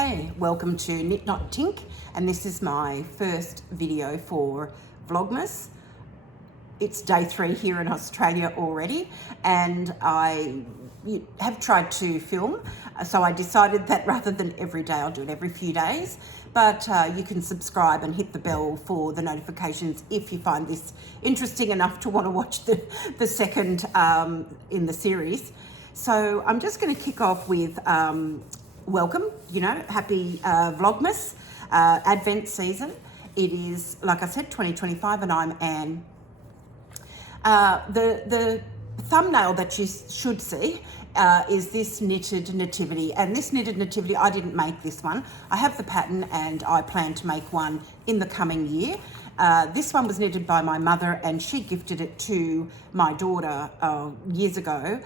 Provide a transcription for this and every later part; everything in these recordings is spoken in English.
Hey, welcome to Knit Not Tink, and this is my first video for Vlogmas. It's day 3 here in Australia already, and I have tried to film, so I decided that rather than every day, I'll do it every few days. But you can subscribe and hit the bell for the notifications if you find this interesting enough to want to watch the second in the series. So I'm just going to kick off with welcome, happy Vlogmas Advent season. It is, like I said, 2025, and I'm Anne. The thumbnail that you should see is this knitted nativity, and this knitted nativity, I didn't make this one. I have the pattern and I plan to make one in the coming year. This one was knitted by my mother, and she gifted it to my daughter years ago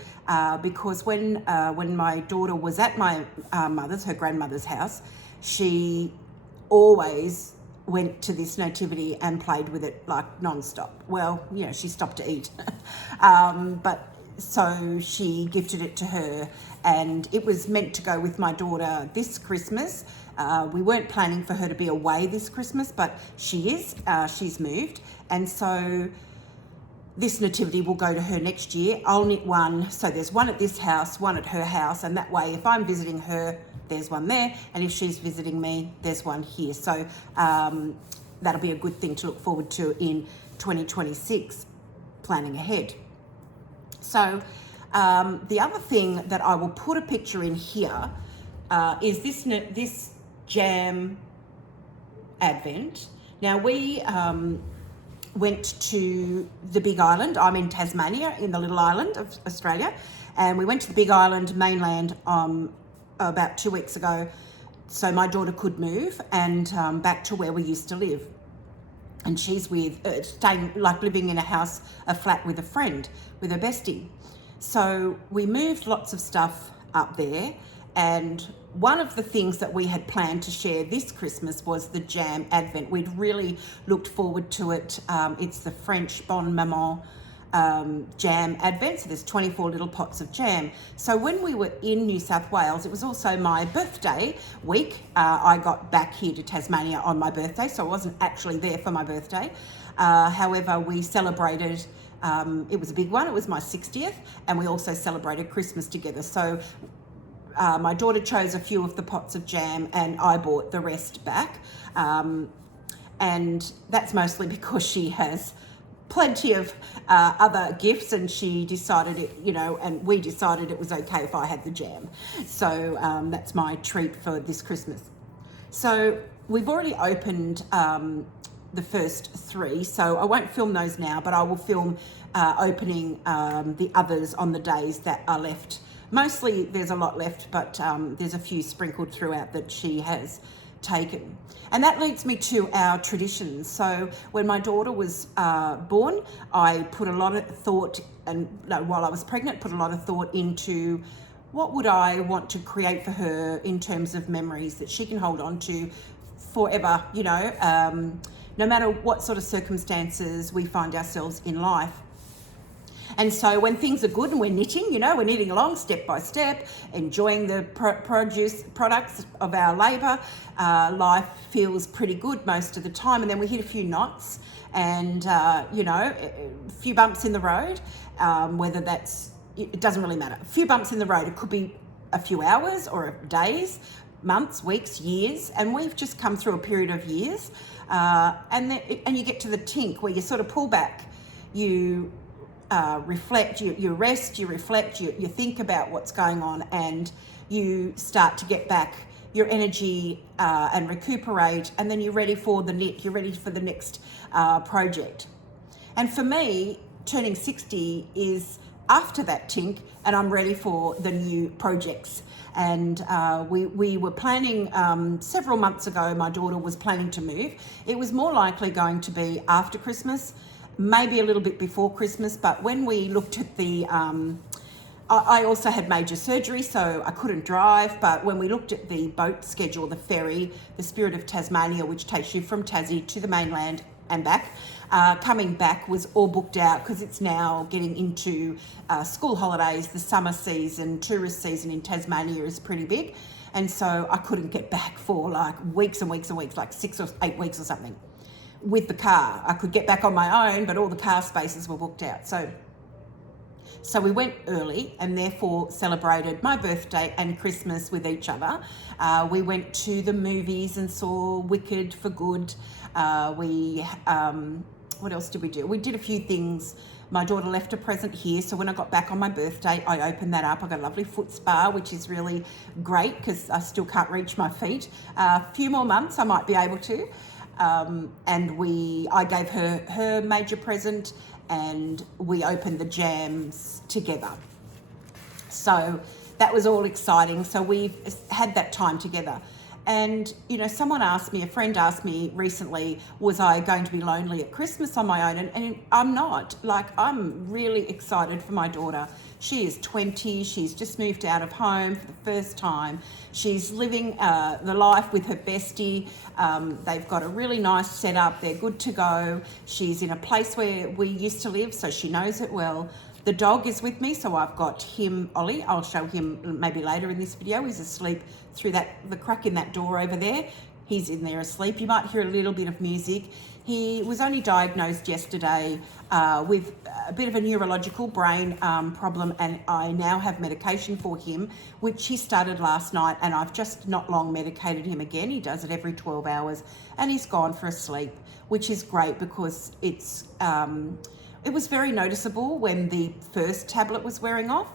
because when my daughter was at my her grandmother's house, she always went to this nativity and played with it like non-stop. Well, she stopped to eat. But so she gifted it to her, and it was meant to go with my daughter this Christmas. We weren't planning for her to be away this Christmas, but she is. She's moved, and so this nativity will go to her next year. I'll knit one, so there's one at this house, one at her house, and that way if I'm visiting her, there's one there, and if she's visiting me, there's one here. So that'll be a good thing to look forward to in 2026, planning ahead. So the other thing that I will put a picture in here is this jam advent. Now we went to the Big Island. I'm in Tasmania, in the little island of Australia, and we went to the Big Island mainland about 2 weeks ago, so my daughter could move and back to where we used to live. And she's staying, like living in a flat with a friend, with her bestie. So we moved lots of stuff up there, and one of the things that we had planned to share this Christmas was the jam advent. We'd really looked forward to it. It's the French Bon Maman jam advent, so there's 24 little pots of jam. So when we were in New South Wales, it was also my birthday week. I got back here to Tasmania on my birthday, so I wasn't actually there for my birthday. However, we celebrated, it was a big one, it was my 60th, and we also celebrated Christmas together. So my daughter chose a few of the pots of jam and I bought the rest back. And that's mostly because she has plenty of other gifts, and she decided and we decided it was okay if I had the jam. So that's my treat for this Christmas. So we've already opened the first 3, so I won't film those now, but I will film opening the others on the days that are left. Mostly there's a lot left, but there's a few sprinkled throughout that she has taken. And that leads me to our traditions. So when my daughter was born, I put a lot of thought, while I was pregnant, put a lot of thought into what would I want to create for her in terms of memories that she can hold on to forever, no matter what sort of circumstances we find ourselves in life. And so when things are good and we're knitting, we're knitting along step by step, enjoying the products of our labour, life feels pretty good most of the time. And then we hit a few knots and, a few bumps in the road, whether it doesn't really matter. A few bumps in the road, it could be a few hours or days, months, weeks, years, and we've just come through a period of years. And you get to the tink where you sort of pull back, you reflect, you rest, you reflect, you think about what's going on, and you start to get back your energy and recuperate, and then you're ready for the knit, you're ready for the next project. And for me, turning 60 is after that tink, and I'm ready for the new projects. And we were planning several months ago, my daughter was planning to move. It was more likely going to be after Christmas, maybe a little bit before Christmas, but when we looked at I also had major surgery, so I couldn't drive, but when we looked at the boat schedule, the ferry, the Spirit of Tasmania, which takes you from Tassie to the mainland and back, coming back was all booked out because it's now getting into school holidays, the summer season, tourist season in Tasmania is pretty big. And so I couldn't get back for like weeks and weeks and weeks, like 6 or 8 weeks or something with the car. I could get back on my own, but all the car spaces were booked out. So we went early and therefore celebrated my birthday and Christmas with each other. We went to the movies and saw Wicked for Good. What else did we do? We did a few things. My daughter left a present here, so when I got back on my birthday, I opened that up. I got a lovely foot spa, which is really great because I still can't reach my feet. A few more months, I might be able to. I gave her major present, and we opened the jams together. So that was all exciting. So we've had that time together. And, you know, a friend asked me recently, was I going to be lonely at Christmas on my own? And I'm not. Like, I'm really excited for my daughter. She is 20. She's just moved out of home for the first time. She's living the life with her bestie. They've got a really nice setup. They're good to go. She's in a place where we used to live, so she knows it well. The dog is with me, so I've got him, Ollie. I'll show him maybe later in this video. He's asleep through the crack in that door over there. He's in there asleep. You might hear a little bit of music. He was only diagnosed yesterday with a bit of a neurological brain problem, and I now have medication for him, which he started last night, and I've just not long medicated him again. He does it every 12 hours, and he's gone for a sleep, which is great because it was very noticeable when the first tablet was wearing off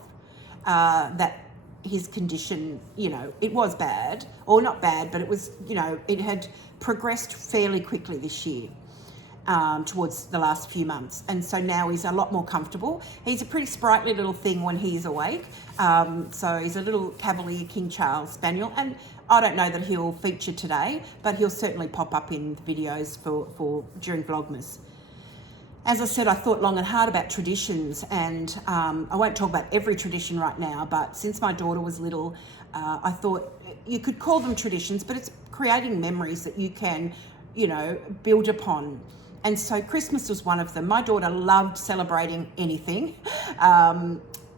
that his condition, you know, it was bad, or not bad, but it was, you know, it had progressed fairly quickly this year towards the last few months. And so now he's a lot more comfortable. He's a pretty sprightly little thing when he's awake. So he's a little Cavalier King Charles Spaniel. And I don't know that he'll feature today, but he'll certainly pop up in videos for during Vlogmas. As I said, I thought long and hard about traditions, and I won't talk about every tradition right now, but since my daughter was little, I thought you could call them traditions, but it's creating memories that you can, you know, build upon. And so Christmas was one of them. My daughter loved celebrating anything.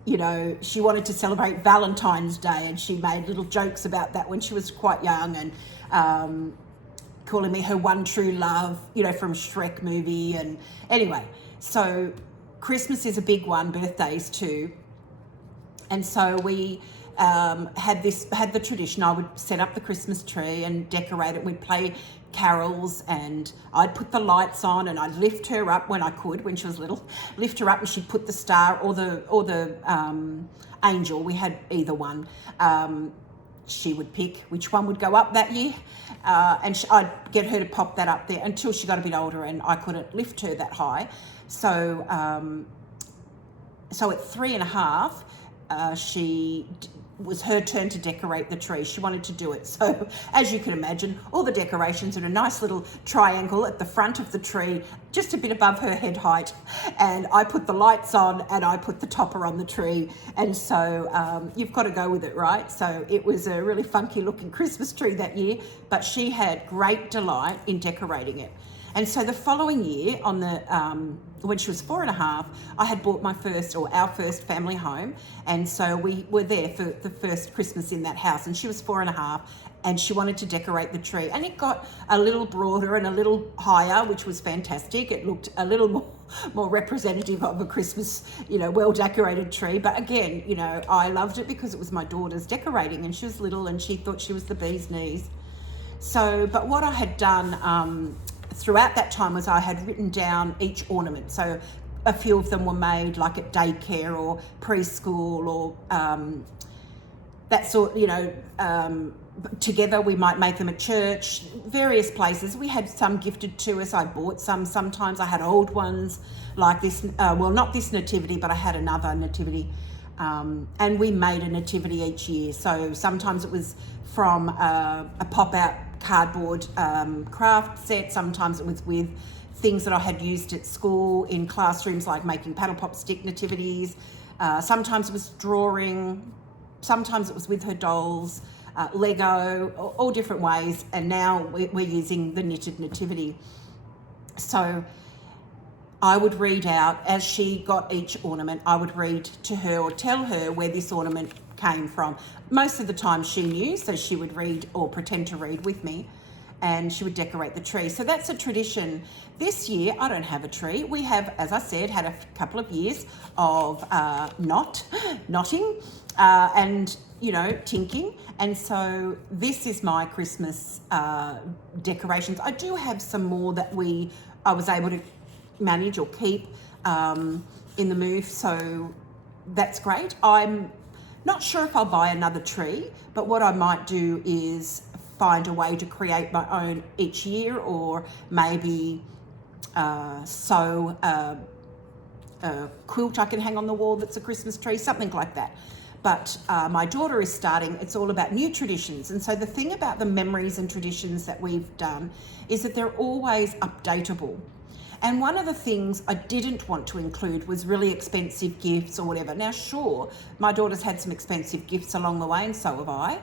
You know, she wanted to celebrate Valentine's Day, and she made little jokes about that when she was quite young, and calling me her one true love, you know, from Shrek movie. And anyway, so Christmas is a big one, birthdays too. And so we had the tradition. I would set up the Christmas tree and decorate it. We'd play carols, and I'd put the lights on, and I'd lift her up when I could, when she was little, lift her up, and she'd put the star or the angel. We had either one. She would pick which one would go up that year, and I'd get her to pop that up there until she got a bit older and I couldn't lift her that high. So at 3.5, she was her turn to decorate the tree. She wanted to do it. So as you can imagine, all the decorations in a nice little triangle at the front of the tree, just a bit above her head height. And I put the lights on and I put the topper on the tree. And so you've got to go with it, right? So it was a really funky looking Christmas tree that year, but she had great delight in decorating it. And so the following year, on the when she was 4.5, I had bought our first family home, and so we were there for the first Christmas in that house. And she was 4.5, and she wanted to decorate the tree, and it got a little broader and a little higher, which was fantastic. It looked a little more representative of a Christmas, you know, well decorated tree. But again, you know, I loved it because it was my daughter's decorating, and she was little, and she thought she was the bee's knees. So, but what I had done throughout that time was I had written down each ornament. So a few of them were made like at daycare or preschool or that sort, you know, together we might make them at church, various places. We had some gifted to us. I bought some. Sometimes I had old ones like this. Well, not this nativity, but I had another nativity. And we made a nativity each year. So sometimes it was from a pop-out cardboard craft set. Sometimes it was with things that I had used at school in classrooms, like making paddle pop stick nativities. Sometimes it was drawing. Sometimes it was with her dolls, Lego, all different ways. And now we're using the knitted nativity. So I would read out, as she got each ornament, I would read to her or tell her where this ornament came from. Most of the time she knew, so she would read or pretend to read with me, and she would decorate the tree. So that's a tradition. This year, I don't have a tree. We have, as I said, had a couple of years of knotting and, you know, tinking. And so this is my Christmas decorations. I do have some more that I was able to manage or keep in the move. So that's great. I'm not sure if I'll buy another tree, but what I might do is find a way to create my own each year, or maybe sew a quilt I can hang on the wall that's a Christmas tree, something like that. But my daughter is starting, it's all about new traditions. And so the thing about the memories and traditions that we've done is that they're always updatable. And one of the things I didn't want to include was really expensive gifts or whatever. Now, sure, my daughter's had some expensive gifts along the way, and so have I.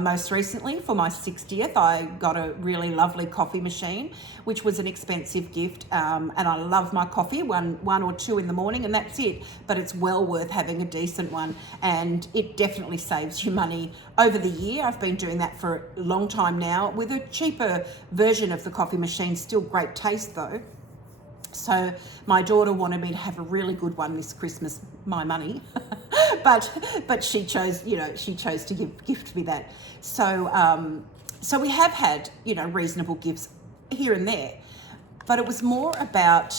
Most recently, for my 60th, I got a really lovely coffee machine, which was an expensive gift. And I love my coffee, one or two in the morning, and that's it. But it's well worth having a decent one, and it definitely saves you money over the year. I've been doing that for a long time now with a cheaper version of the coffee machine. Still great taste though. So my daughter wanted me to have a really good one this Christmas, my money, but she chose, to gift me that. So so we have had, reasonable gifts here and there, but it was more about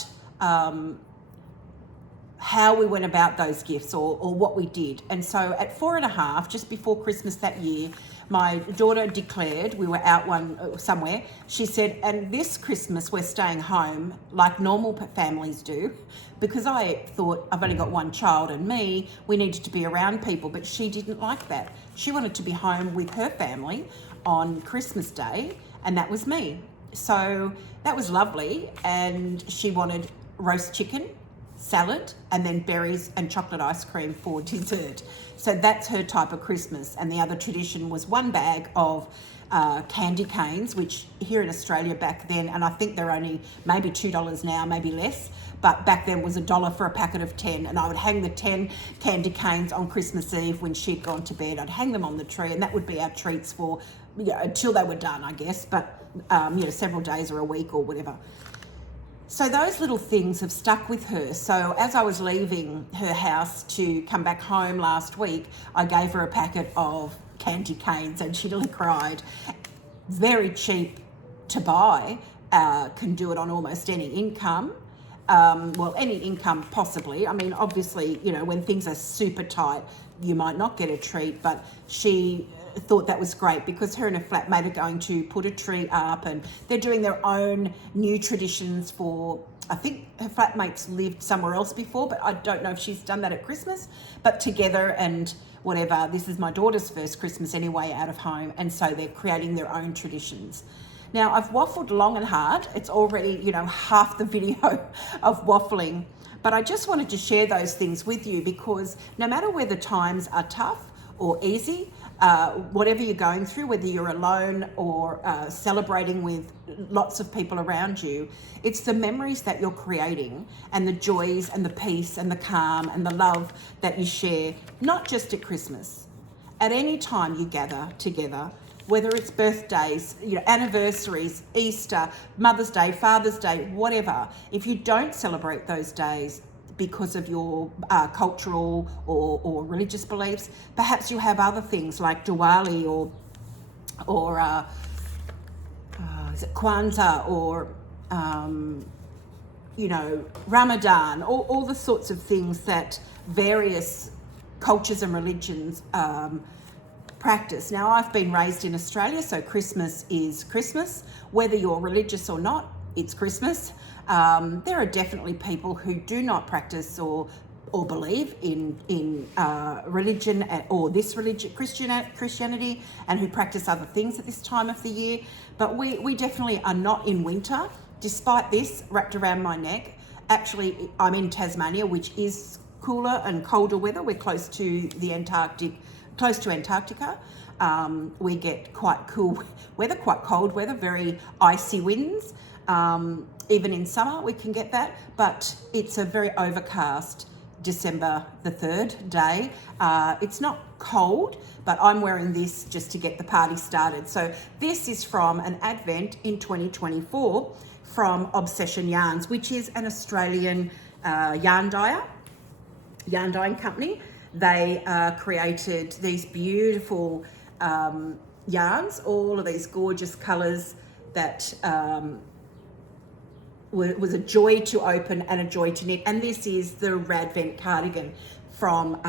how we went about those gifts or what we did. And so at 4.5, just before Christmas that year, my daughter declared, we were out somewhere, she said, and this Christmas we're staying home like normal families do, because I thought I've only got one child and me, we needed to be around people, but she didn't like that. She wanted to be home with her family on Christmas Day, and that was me. So that was lovely, and she wanted roast chicken, salad, and then berries and chocolate ice cream for dessert. So that's her type of Christmas. And the other tradition was one bag of candy canes, which here in Australia back then, and I think they're only maybe $2 now, maybe less, but back then was $1 for a packet of 10. And I would hang the 10 candy canes on Christmas Eve when she'd gone to bed. I'd hang them on the tree, and that would be our treats for, until they were done, I guess, but several days or a week or whatever. So those little things have stuck with her. So as I was leaving her house to come back home last week, I gave her a packet of candy canes, and she nearly cried. Very cheap to buy, can do it on almost any income. Any income possibly. I mean, obviously, when things are super tight, you might not get a treat, but she thought that was great because her and her flatmate are going to put a tree up, and they're doing their own new traditions for, I think her flatmate's lived somewhere else before, but I don't know if she's done that at Christmas, but together and whatever. This is my daughter's first Christmas anyway out of home, and so they're creating their own traditions. Now, I've waffled long and hard. It's already, half the video of waffling, but I just wanted to share those things with you because no matter whether times are tough or easy, whatever you're going through, whether you're alone or celebrating with lots of people around you, it's the memories that you're creating and the joys and the peace and the calm and the love that you share, not just at Christmas. At any time you gather together, whether it's birthdays, anniversaries, Easter, Mother's Day, Father's Day, whatever, if you don't celebrate those days because of your cultural or religious beliefs, perhaps you have other things like Diwali or is it Kwanzaa or Ramadan, all the sorts of things that various cultures and religions practice. Now, I've been raised in Australia, so Christmas is Christmas. Whether you're religious or not, it's Christmas. There are definitely people who do not practice or believe in religion or this religion, Christianity, and who practice other things at this time of the year. But we definitely are not in winter. Despite this wrapped around my neck, actually, I'm in Tasmania, which is cooler and colder weather. We're close to the Antarctica. We get quite cool weather, quite cold weather, very icy winds. Even in summer we can get that, but it's a very overcast December the 3rd day. It's not cold, but I'm wearing this just to get the party started. So this is from an advent in 2024 from Obsession Yarns, which is an Australian yarn dyeing company. They created these beautiful yarns, all of these gorgeous colours that was a joy to open and a joy to knit. And this is the Radvent cardigan from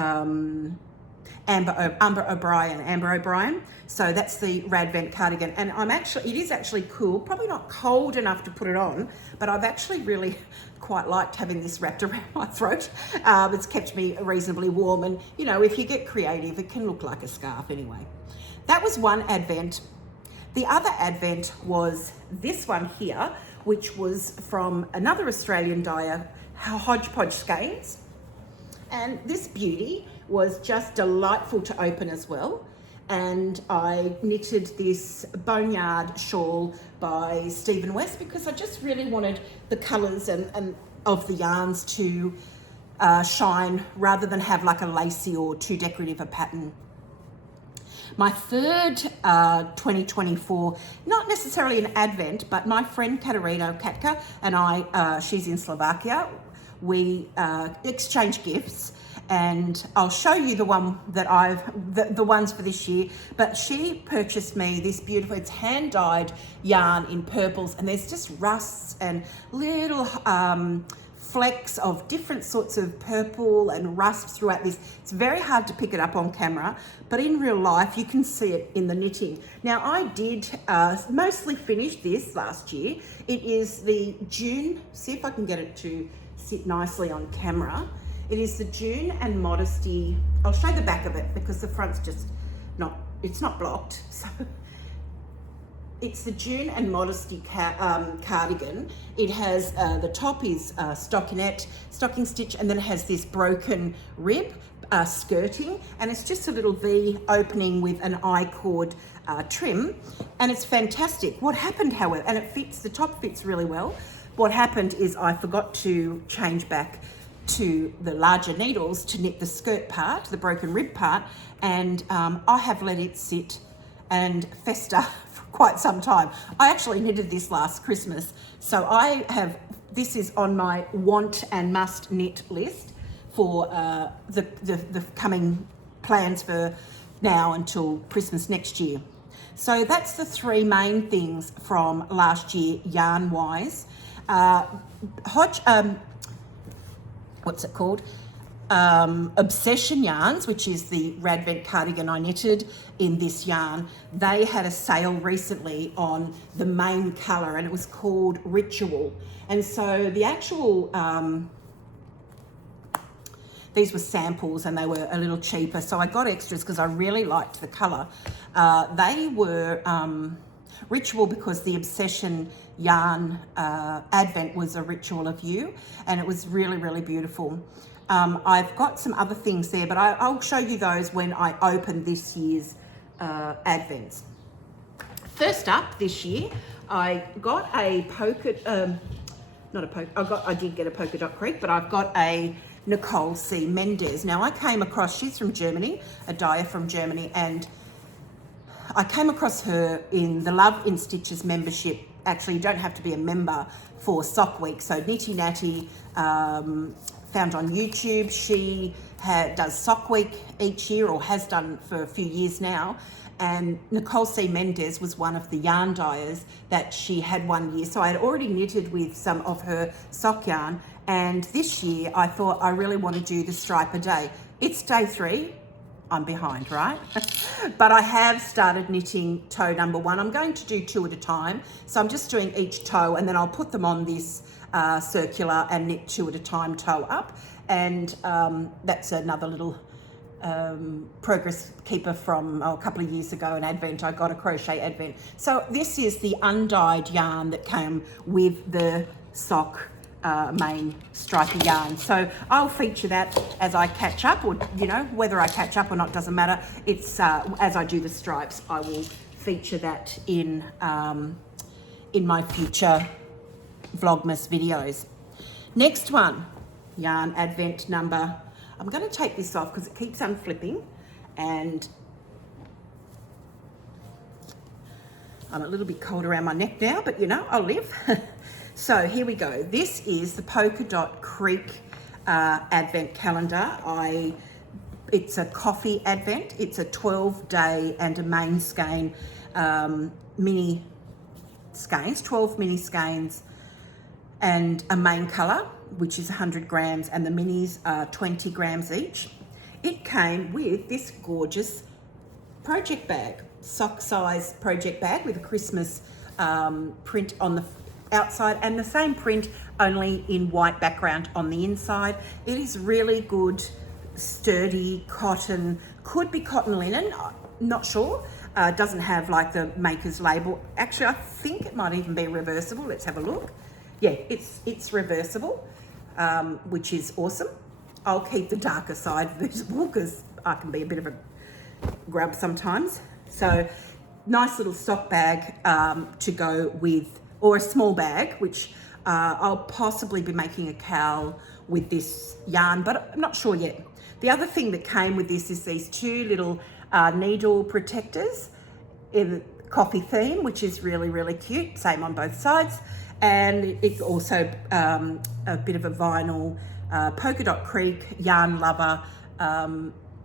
Amber O'Brien. So that's the Radvent cardigan, and it is actually cool, probably not cold enough to put it on, but I've actually really quite liked having this wrapped around my throat. It's kept me reasonably warm, and you know, if you get creative, it can look like a scarf anyway. That was one advent. The other advent was this one here, which was from another Australian dyer, Hodgepodge Skeins. And this beauty was just delightful to open as well. And I knitted this Boneyard shawl by Stephen West because I just really wanted the colours and of the yarns to shine rather than have like a lacy or too decorative a pattern. My third 2024, not necessarily an advent, but my friend Katka and I, she's in Slovakia, we exchange gifts, and I'll show you the one that the ones for this year, but she purchased me this beautiful, it's hand dyed yarn in purples, and there's just rusts and little flecks of different sorts of purple and rust throughout this. It's very hard to pick it up on camera, but in real life you can see it in the knitting. Now I did mostly finish this last year. It is the June, see if I can get it to sit nicely on camera. It is the June and Modesty, I'll show the back of it because the front's just not, it's not blocked. So it's the June and Modesty cardigan. It has, the top is stocking stitch, and then it has this broken rib skirting, and it's just a little V opening with an I-cord trim, and it's fantastic. What happened, however, and it fits, the top fits really well. What happened is I forgot to change back to the larger needles to knit the skirt part, the broken rib part, and I have let it sit and fester for quite some time. I actually knitted this last Christmas, so this is on my want and must knit list for the coming plans for now until Christmas next year. So that's the three main things from last year yarn wise. What's it called? Obsession Yarns, which is the Radvent cardigan I knitted in this yarn. They had a sale recently on the main colour, and it was called Ritual. And so the actual, these were samples and they were a little cheaper. So I got extras because I really liked the colour. They were Ritual because the Obsession yarn advent was a Ritual of You, and it was really, really beautiful. I've got some other things there, but I'll show you those when I open this year's advents. First up this year, I got a I did get a Polka Dot Creek, but I've got a Nicole C. Mendez. Now I came across, she's from Germany, a dyer from Germany, and I came across her in the Love in Stitches membership. Actually, you don't have to be a member for Sock Week. So Nitty Natty, found on YouTube. She does Sock Week each year, or has done for a few years now. And Nicole C. Mendez was one of the yarn dyers that she had one year. So I had already knitted with some of her sock yarn. And this year I thought I really want to do the stripe a day. It's day 3. I'm behind, right? But I have started knitting toe number 1. I'm going to do 2 at a time. So I'm just doing each toe, and then I'll put them on this circular and knit 2 at a time toe up. And that's another little progress keeper from a couple of years ago, an advent. I got a crochet advent. So this is the undyed yarn that came with the sock main stripy yarn. So I'll feature that as I catch up, or you know, whether I catch up or not doesn't matter. It's as I do the stripes, I will feature that in my future Vlogmas videos. Next one, yarn advent number I'm going to take this off because it keeps unflipping, and I'm a little bit cold around my neck now, but you know, I'll live. So here we go. This is the Polka Dot Creek Advent Calendar. It's a coffee Advent. It's a 12-day and a main skein, mini skeins, 12 mini skeins, and a main colour, which is 100 grams, and the minis are 20 grams each. It came with this gorgeous project bag, sock size project bag with a Christmas print on the outside and the same print, only in white background on the inside. It is really good, sturdy cotton, could be cotton linen, not sure. Doesn't have like the maker's label. Actually, I think it might even be reversible. Let's have a look. Yeah, it's reversible, which is awesome. I'll keep the darker side visible because I can be a bit of a grub sometimes. So nice little stock bag to go with, or a small bag, which I'll possibly be making a cowl with this yarn, but I'm not sure yet. The other thing that came with this is these two little needle protectors in coffee theme, which is really, really cute. Same on both sides. And it's also a bit of a vinyl Polka Dot Creek Yarn Lover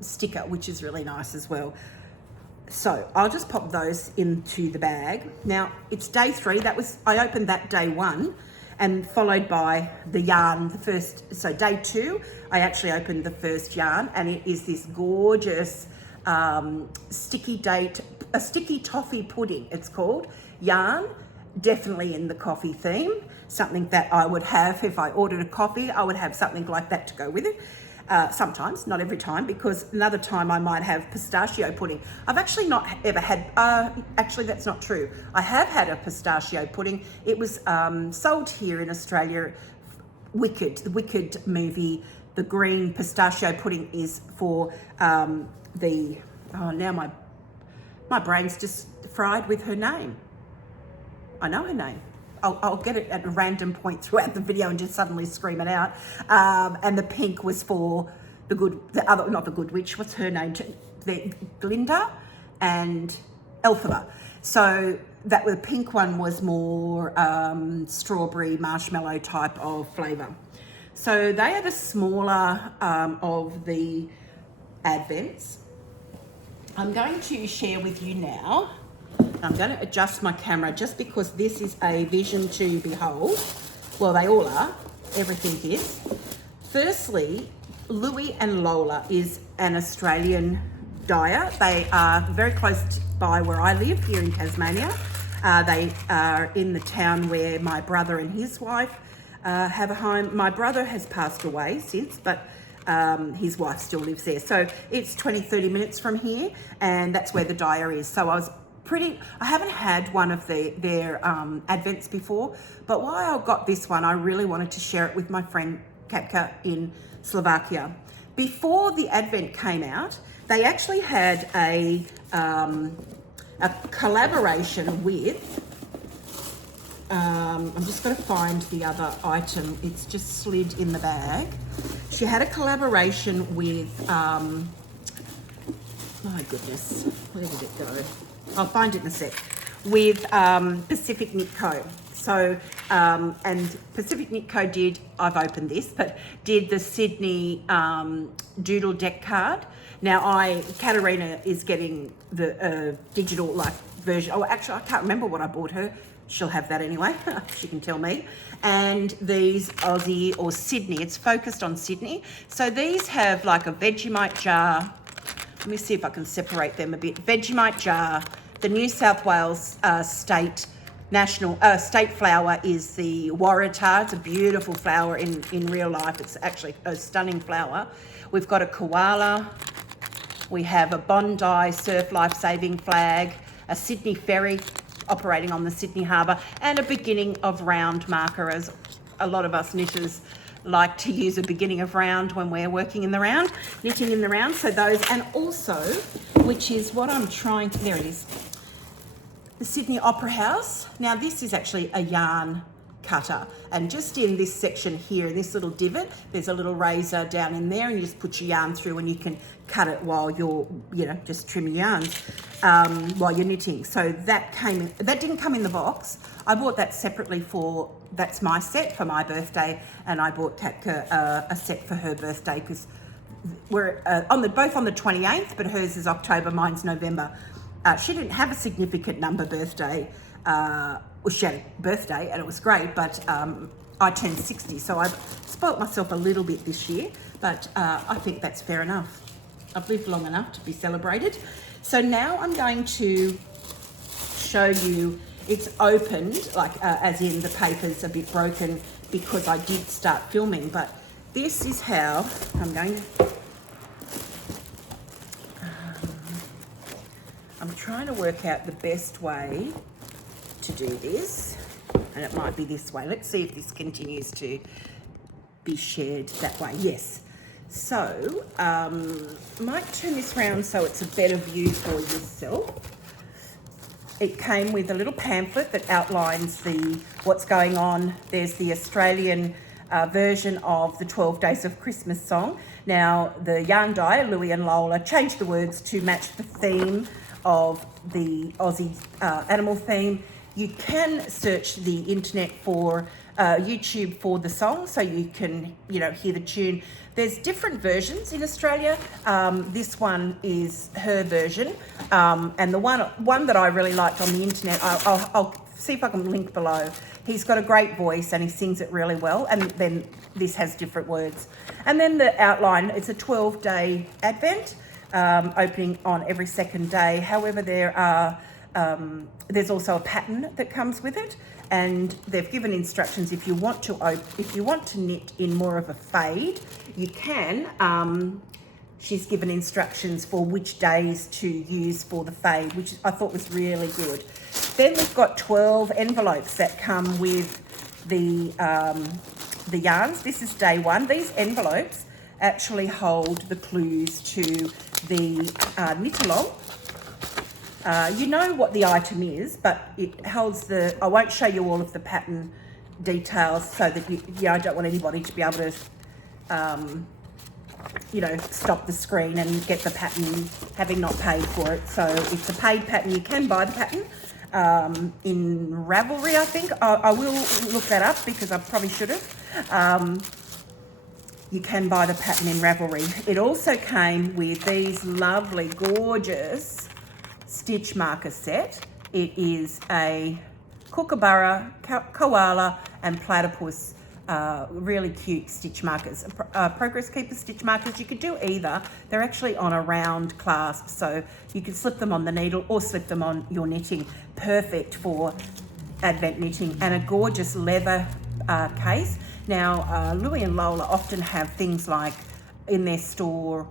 sticker, which is really nice as well. So I'll just pop those into the bag. Now it's day 3. I opened that day 1, and followed by the yarn, the first. So day 2, I actually opened the first yarn, and it is this gorgeous sticky toffee pudding. It's called yarn, definitely in the coffee theme. Something that I would have if I ordered a coffee. I would have something like that to go with it. Sometimes, not every time, because another time I might have pistachio pudding. I've actually not ever had, actually that's not true. I have had a pistachio pudding. It was sold here in Australia, the Wicked movie. The green pistachio pudding is for now my brain's just fried with her name. I know her name. I'll get it at a random point throughout the video and just suddenly scream it out. And the pink was for not the good witch, what's her name? Glinda and Elphaba. So the pink one was more strawberry marshmallow type of flavour. So they are the smaller of the Advents. I'm going to share with you now. I'm going to adjust my camera just because this is a vision to behold. Well, they all are. Everything is. Firstly, Louis and Lola is an Australian dyer. They are very close by where I live here in Tasmania. They are in the town where my brother and his wife have a home. My brother has passed away since, but his wife still lives there. So it's 20-30 minutes from here, and that's where the dyer is. So I haven't had one of their Advents before, but while I got this one, I really wanted to share it with my friend Katka in Slovakia. Before the Advent came out, they actually had a collaboration with, I'm just going to find the other item, it's just slid in the bag. She had a collaboration with, my goodness, where did it go? I'll find it in a sec, with Pacific Knit Co. So, and Pacific Knit Co I've opened this, but did the Sydney Doodle deck card. Now Katarina is getting the digital version. Oh, actually, I can't remember what I bought her. She'll have that anyway, she can tell me. And these Aussie or Sydney, it's focused on Sydney. So these have like a Vegemite jar. Let me see if I can separate them a bit. Vegemite jar. The New South Wales state flower is the Waratah. It's a beautiful flower in real life. It's actually a stunning flower. We've got a koala. We have a Bondi surf life-saving flag, a Sydney ferry operating on the Sydney Harbour, and a beginning of round marker, as a lot of us knitters like to use a beginning of round when we're working in the round, knitting in the round. So those, and also, which is what I'm trying to, there it is, the Sydney Opera House. Now this is actually a yarn cutter, and just in this section here, in this little divot, there's a little razor down in there, and you just put your yarn through and you can cut it while you're, you know, just trimming yarns while you're knitting. So that didn't come in the box. I bought that separately that's my set for my birthday, and I bought Katka a set for her birthday, because we're both on the 28th, but hers is October, mine's November. She didn't have a significant number birthday. She had a birthday and it was great, but I turned 60, so I've spoilt myself a little bit this year, but I think that's fair enough. I've lived long enough to be celebrated. So now I'm going to show you, it's opened, like as in the paper's a bit broken because I did start filming, but this is how I'm going to, I'm trying to work out the best way to do this, and it might be this way. Let's see if this continues to be shared that way. Yes. So, might turn this round so it's a better view for yourself. It came with a little pamphlet that outlines what's going on. There's the Australian version of the 12 Days of Christmas song. Now, the yarn dyer, Louie and Lola, changed the words to match the theme of the Aussie animal theme. You can search the internet for YouTube for the song, so you can, you know, hear the tune. There's different versions in Australia. This one is her version, and the one that I really liked on the internet, I'll see if I can link below. He's got a great voice and he sings it really well, and then this has different words. And then the outline, it's a 12-day Advent, opening on every second day. However, there's also a pattern that comes with it, and they've given instructions if you want to knit in more of a fade, you can. She's given instructions for which days to use for the fade, which I thought was really good. Then we've got 12 envelopes that come with the yarns. This is day one. These envelopes actually hold the clues to the knit along. You know what the item is, but it holds I won't show you all of the pattern details so that I don't want anybody to be able to, stop the screen and get the pattern having not paid for it. So it's a paid pattern. You can buy the pattern in Ravelry, I think. I will look that up because I probably should have. You can buy the pattern in Ravelry. It also came with these lovely, gorgeous stitch marker set. It is a kookaburra, koala and platypus, really cute stitch markers. Progress Keeper stitch markers, you could do either. They're actually on a round clasp, so you can slip them on the needle or slip them on your knitting. Perfect for Advent knitting. And a gorgeous leather case. Now, Louie and Lola often have things like in their store,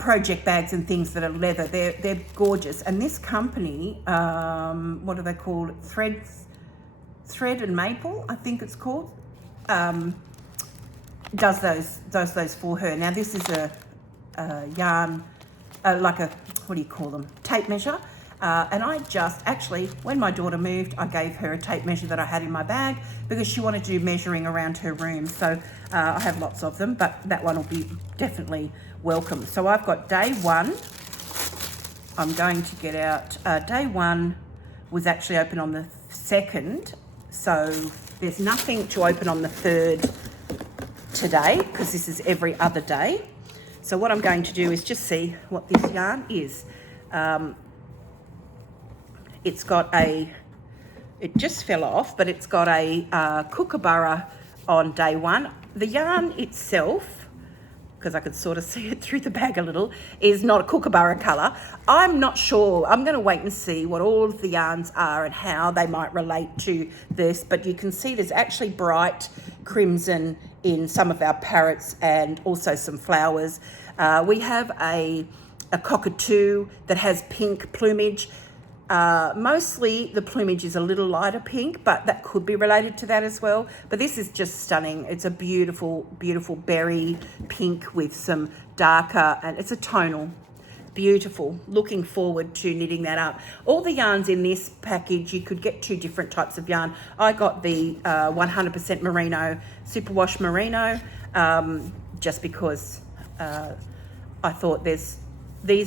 project bags and things that are leather. They're gorgeous. And this company, what are they called? Thread and Maple, I think it's called, does those for her. Now this is a yarn, like a, what do you call them? Tape measure. And I actually, when my daughter moved, I gave her a tape measure that I had in my bag because she wanted to do measuring around her room. So I have lots of them, but that one will be definitely welcome. So I've got day one. I'm going to get out, day one was actually open on the 2nd. So there's nothing to open on the 3rd today because this is every other day. So what I'm going to do is just see what this yarn is. It's got it just fell off, but it's got a kookaburra on day one. The yarn itself, because I could sort of see it through the bag a little, is not a kookaburra colour. I'm not sure. I'm going to wait and see what all of the yarns are and how they might relate to this, but you can see there's actually bright crimson in some of our parrots and also some flowers. We have a cockatoo that has pink plumage. Mostly the plumage is a little lighter pink, but that could be related to that as well. But this is just stunning. It's a beautiful, beautiful berry pink with some darker, and it's a tonal beautiful. Looking forward to knitting that up. All the yarns in this package, you could get 2 different types of yarn. I got the 100% merino, superwash merino, just because I thought these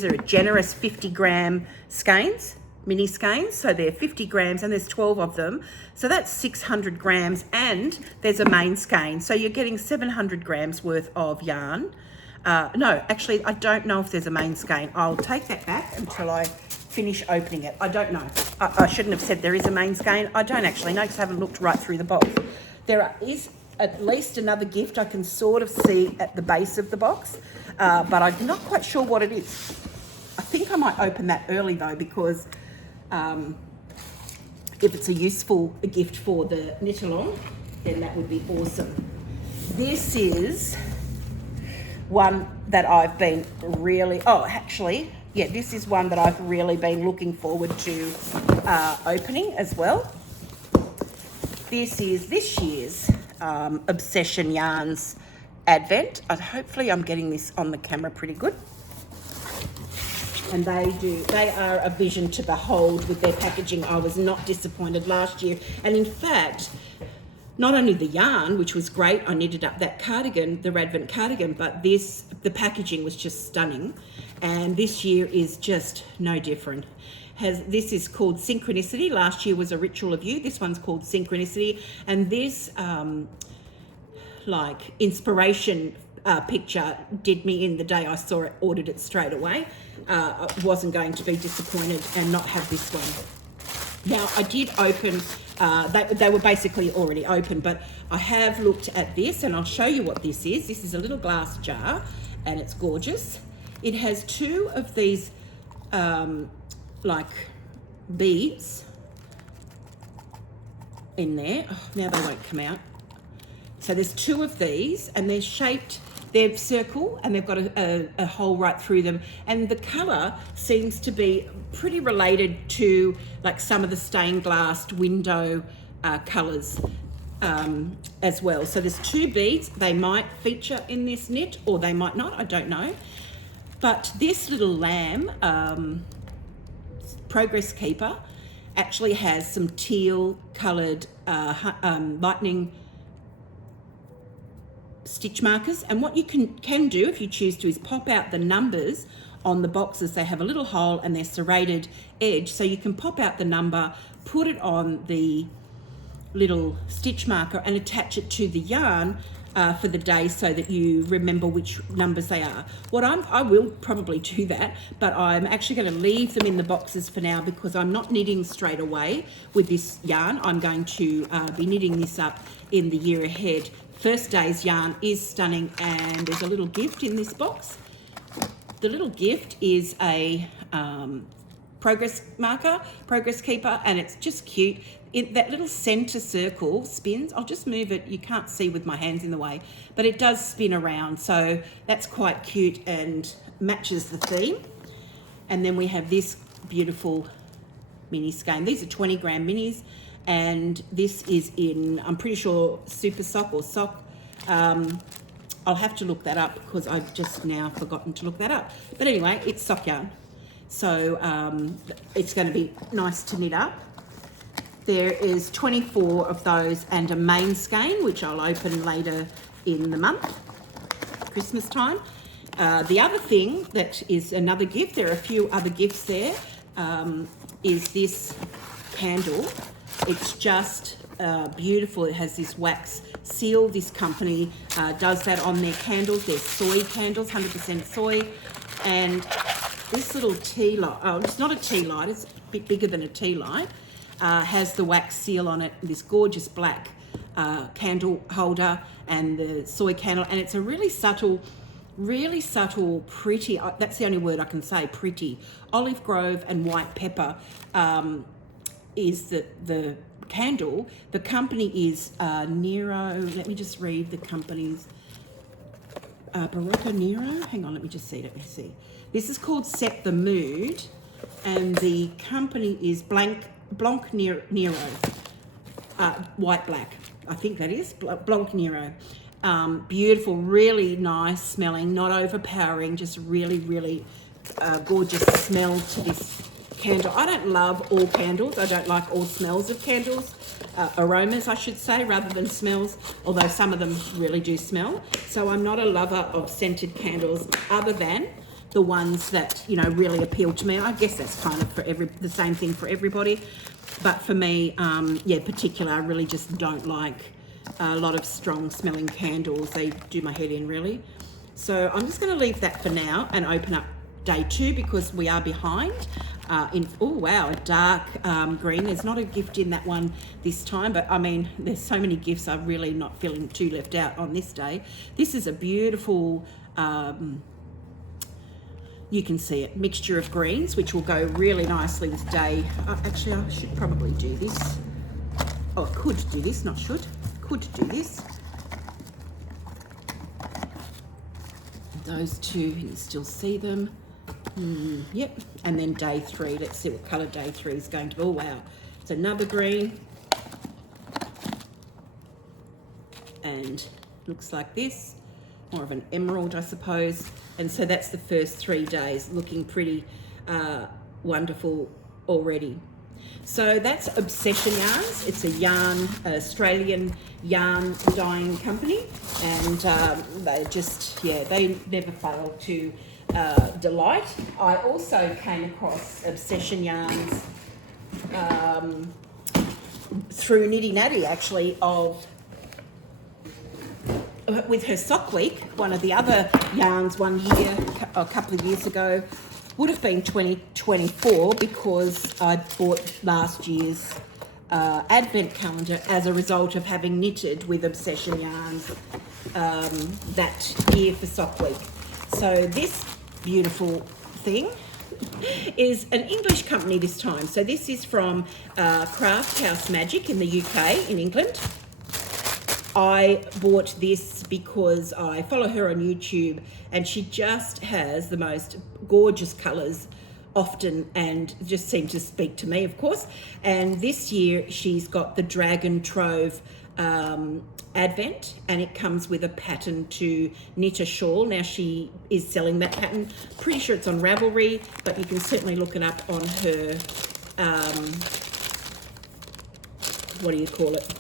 are a generous 50-gram skeins, mini skeins, so they're 50 grams and there's 12 of them, so that's 600 grams, and there's a main skein, so you're getting 700 grams worth of yarn. No, actually, I don't know if there's a main skein. I'll take that back until I finish opening it. I don't know. I shouldn't have said there is a main skein. I don't actually know because I haven't looked right through the box. There is at least another gift I can sort of see at the base of the box, but I'm not quite sure what it is. I think I might open that early though, because if it's a useful gift for the knit along, then that would be awesome. This is one that I've been really, this is one that I've really been looking forward to opening as well. This is this year's Obsession Yarns Advent. Hopefully I'm getting this on the camera pretty good. And they are a vision to behold with their packaging. I was not disappointed last year. And in fact, not only the yarn, which was great, I knitted up that cardigan, the Advent cardigan, but the packaging was just stunning. And this year is just no different. This is called Synchronicity. Last year was A Ritual of You. This one's called Synchronicity. And this, inspiration picture did me in the day I saw it, ordered it straight away. I wasn't going to be disappointed and not have this one. Now, I did open, they were basically already open, but I have looked at this and I'll show you what this is. This is a little glass jar and it's gorgeous. It has 2 of these beads in there. Oh, now they won't come out. So there's 2 of these and they're shaped, they're circle and they've got a hole right through them, and the colour seems to be pretty related to like some of the stained glass window colours as well. So there's 2 beads. They might feature in this knit or they might not, I don't know. But this little lamb Progress Keeper actually has some teal coloured lightning stitch markers, and what you can do if you choose to is pop out the numbers on the boxes. They have a little hole and they're serrated edge, so you can pop out the number, put it on the little stitch marker and attach it to the yarn for the day so that you remember which numbers they are. I will probably do that, but I'm actually going to leave them in the boxes for now because I'm not knitting straight away with this yarn. I'm going to be knitting this up in the year ahead. First day's yarn is stunning, and there's a little gift in this box. The little gift is a progress marker, Progress Keeper, and it's just cute. That little center circle spins. I'll just move it. You can't see with my hands in the way, but it does spin around. So that's quite cute and matches the theme. And then we have this beautiful mini skein. These are 20-gram minis. And this is in, I'm pretty sure, Super Sock or Sock. I'll have to look that up because I've just now forgotten to look that up. But anyway, it's sock yarn. So it's going to be nice to knit up. There is 24 of those and a main skein, which I'll open later in the month, Christmas time. The other thing that is another gift, there are a few other gifts there, is this candle. It's just beautiful. It has this wax seal. This company does that on their candles. They're soy candles, 100% soy. And this little tea light, it's not a tea light, it's a bit bigger than a tea light, has the wax seal on it, this gorgeous black candle holder and the soy candle. And it's a really subtle, pretty, that's the only word I can say, pretty. Olive grove and white pepper is the candle. The company is Nero. Let me just read the company's Barocco Nero. Hang on, let me see. This is called Set the Mood, and the company is Blanc Nero. White black, I think that is Blanc Nero. Beautiful, really nice smelling, not overpowering, just really gorgeous smell to this candle. I don't love all candles. I don't like all smells of candles. Aromas, I should say, rather than smells, although some of them really do smell. So I'm not a lover of scented candles other than the ones that, you know, really appeal to me. I guess that's kind of for the same thing for everybody. But for me, yeah, particular, I really just don't like a lot of strong smelling candles. They do my head in, really. So I'm just going to leave that for now and open up day 2 because we are behind. Oh wow, a dark green. There's not a gift in that one this time, but I mean, there's so many gifts. I'm really not feeling too left out on this day. This is a beautiful, you can see it, mixture of greens, which will go really nicely with day. Actually, I should probably do this. Oh, I could do this, not should. Could do this. Those two, you can still see them. Yep, and then day 3. Let's see what colour day 3 is going to be. Oh wow, it's another green, and looks like this, more of an emerald, I suppose. And so that's the first 3 days, looking pretty wonderful already. So that's Obsession Yarns. It's a yarn, Australian yarn dyeing company, and they just, yeah, they never fail to delight. I also came across Obsession Yarns through Nitty Natty, actually, with her sock week. One of the other yarns one year, a couple of years ago, would have been 2024, because I bought last year's advent calendar as a result of having knitted with Obsession Yarns that year for sock week. So this beautiful thing is an English company this time. So this is from Craft House Magic in the UK, in England. I bought this because I follow her on YouTube, and she just has the most gorgeous colours often, and just seem to speak to me, of course. And this year she's got the Dragon Trove Advent, and it comes with a pattern to knit a shawl. Now she is selling that pattern. Pretty sure it's on Ravelry, but you can certainly look it up on her, what do you call it?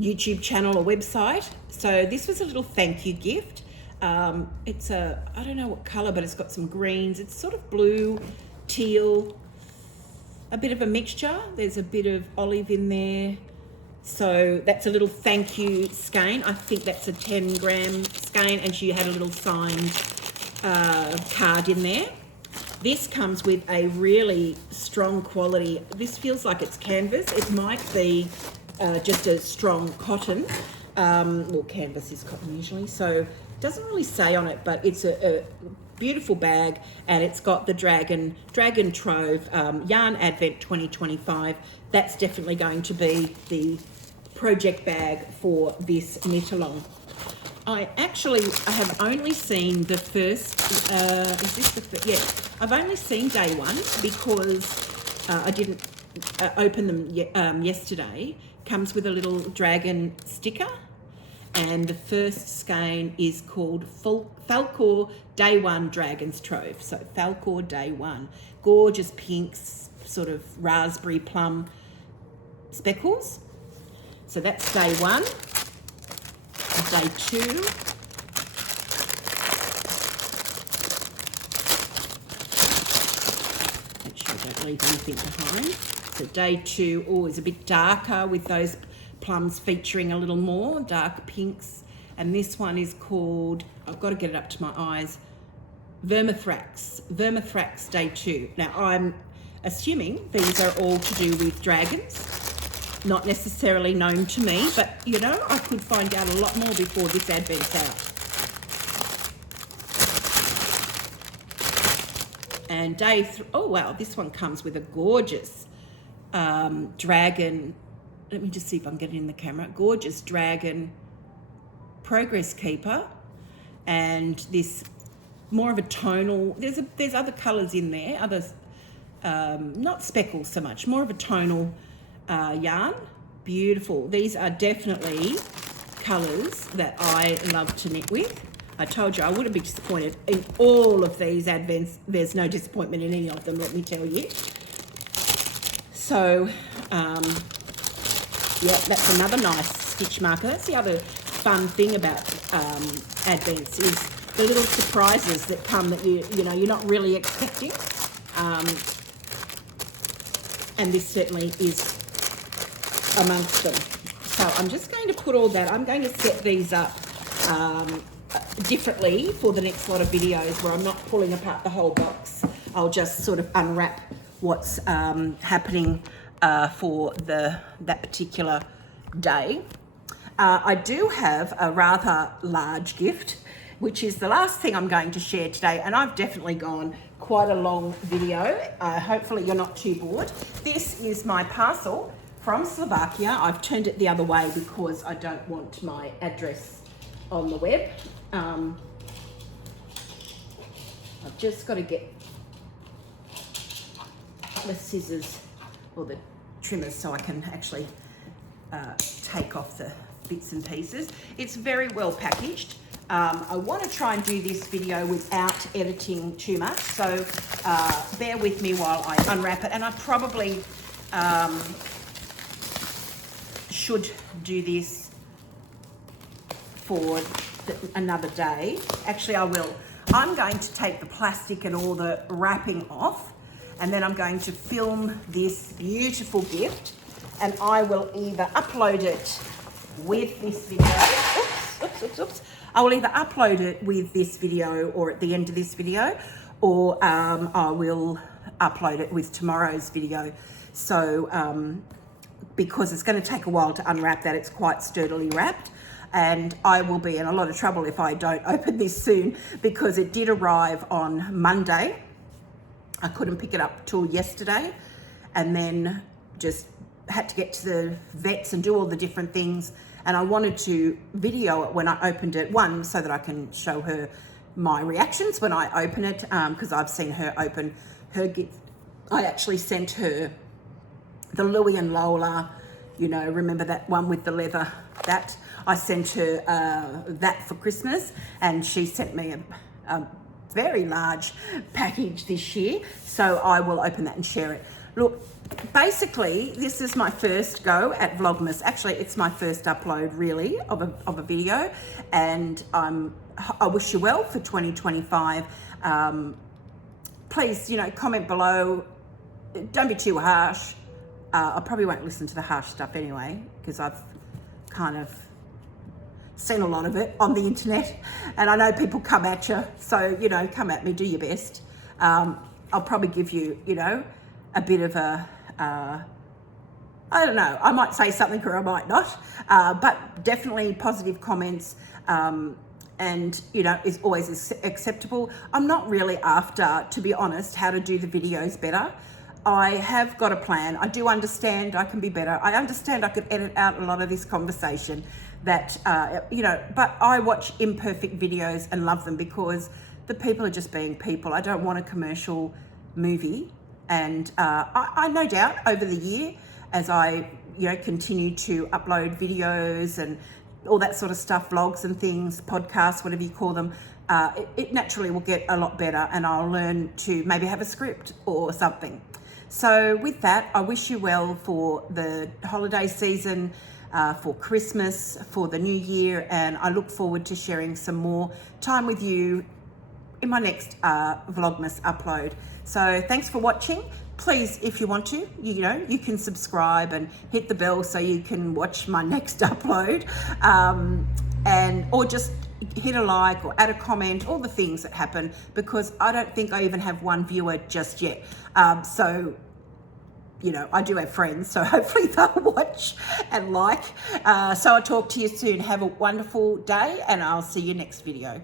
YouTube channel or website. So this was a little thank you gift. It's a, I don't know what colour, but it's got some greens. It's sort of blue, teal, a bit of a mixture. There's a bit of olive in there. So that's a little thank you skein. I think that's a 10-gram skein, and she had a little signed card in there. This comes with a really strong quality. This feels like it's canvas. It might be just a strong cotton. Well, canvas is cotton usually, so it doesn't really say on it, but it's a beautiful bag, and it's got the Dragon Trove Yarn Advent 2025. That's definitely going to be the project bag for this knit along. I have only seen the first, is this the first? Yeah, I've only seen day 1 because I didn't open them yesterday. Comes with a little dragon sticker, and the first skein is called Falcor Day 1 Dragon's Trove. So Falcor Day 1, gorgeous pinks, sort of raspberry plum speckles. So that's day 1. Day 2. Make sure I don't leave anything behind. So day 2, oh, is a bit darker with those plums featuring a little more, dark pinks. And this one is called, I've got to get it up to my eyes, Vermithrax Day 2. Now, I'm assuming these are all to do with dragons. Not necessarily known to me, but, you know, I could find out a lot more before this advent's out. And day 3, oh wow, this one comes with a gorgeous dragon. Let me just see if I can get it in the camera. Gorgeous dragon progress keeper, and this more of a tonal. There's other colours in there, others not speckles so much, more of a tonal yarn. Beautiful. These are definitely colours that I love to knit with. I told you I wouldn't be disappointed in all of these advents. There's no disappointment in any of them, let me tell you. So, yeah, that's another nice stitch marker. That's the other fun thing about advents is the little surprises that come that you know, you're not really expecting. And this certainly is amongst them. So I'm just going to put all that, I'm going to set these up differently for the next lot of videos where I'm not pulling apart the whole box. I'll just sort of unwrap what's happening for that particular day. I do have a rather large gift, which is the last thing I'm going to share today, and I've definitely gone quite a long video. Hopefully you're not too bored. This is my parcel from Slovakia. I've turned it the other way because I don't want my address on the web. I've just got to get the scissors or the trimmers so I can actually take off the bits and pieces. It's very well packaged. I want to try and do this video without editing too much, so bear with me while I unwrap it, and I probably should do this for another day. Actually, I will. I'm going to take the plastic and all the wrapping off, and then I'm going to film this beautiful gift, and I will either upload it with this video. Oops. I will either upload it with this video or at the end of this video, or I will upload it with tomorrow's video. So because it's going to take a while to unwrap that, it's quite sturdily wrapped, and I will be in a lot of trouble if I don't open this soon, because it did arrive on Monday. I couldn't pick it up till yesterday, and then just had to get to the vets and do all the different things. And I wanted to video it when I opened it, one, so that I can show her my reactions when I open it, because I've seen her open her gift. I actually sent her the Louie and Lola, you know, remember that one with the leather, that? I sent her that for Christmas, and she sent me a very large package this year. So I will open that and share it. Look, basically, this is my first go at Vlogmas. Actually, it's my first upload, really, of a video, and I wish you well for 2025. Please, you know, comment below. Don't be too harsh. I probably won't listen to the harsh stuff anyway, because I've kind of seen a lot of it on the internet, and I know people come at you. So, you know, come at me, do your best. I'll probably give you, you know, a bit of a, I don't know, I might say something or I might not, but definitely positive comments, and, you know, is always acceptable. I'm not really after, to be honest, how to do the videos better. I have got a plan. I do understand I can be better. I understand I could edit out a lot of this conversation that, you know, but I watch imperfect videos and love them because the people are just being people. I don't want a commercial movie. And I no doubt over the year, as I, you know, continue to upload videos and all that sort of stuff, vlogs and things, podcasts, whatever you call them, it naturally will get a lot better, and I'll learn to maybe have a script or something. So with that, I wish you well for the holiday season, for Christmas, for the new year, and I look forward to sharing some more time with you in my next Vlogmas upload. So thanks for watching. Please, if you want to, you know, you can subscribe and hit the bell so you can watch my next upload, or just hit a like or add a comment, all the things that happen, because I don't think I even have one viewer just yet. So, you know, I do have friends, so hopefully they'll watch and like. So I'll talk to you soon. Have a wonderful day, and I'll see you next video.